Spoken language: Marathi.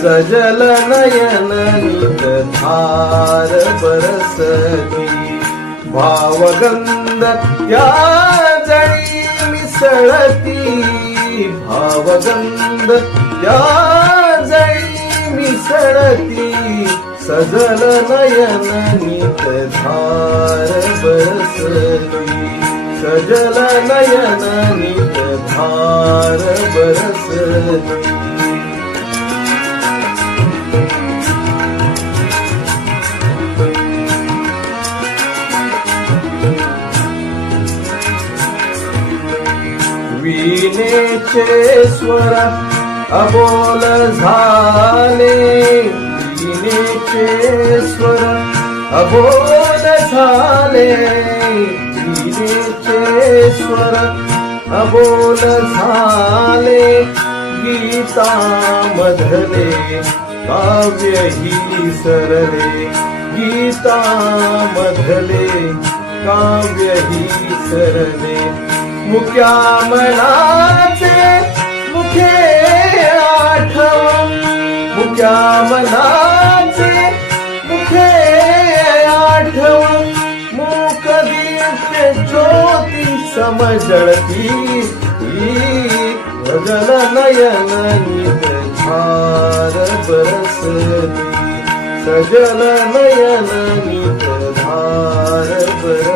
सजल नयन नित धार बरसती भावगंध त्या जळी मिसळती भावगंध त्या जळी मिसळती सजल नयन नित धार बरसती सजल नयन नित धार बरसती वीणेचे स्वर अबोल झाले वीणेचे स्वर अबोल झाले वीणेचे स्वर अबोल झाले गीता मधले काव्य ही सरले गीता मधले काव्य ही सरले मुक्या मनाचे मुखे आठव मुक्या मनाचे मुखे आठव मूक दीप्य ज्योती समजळती सजल नयन नित धार बरसती सजल नयन नित धार बरसती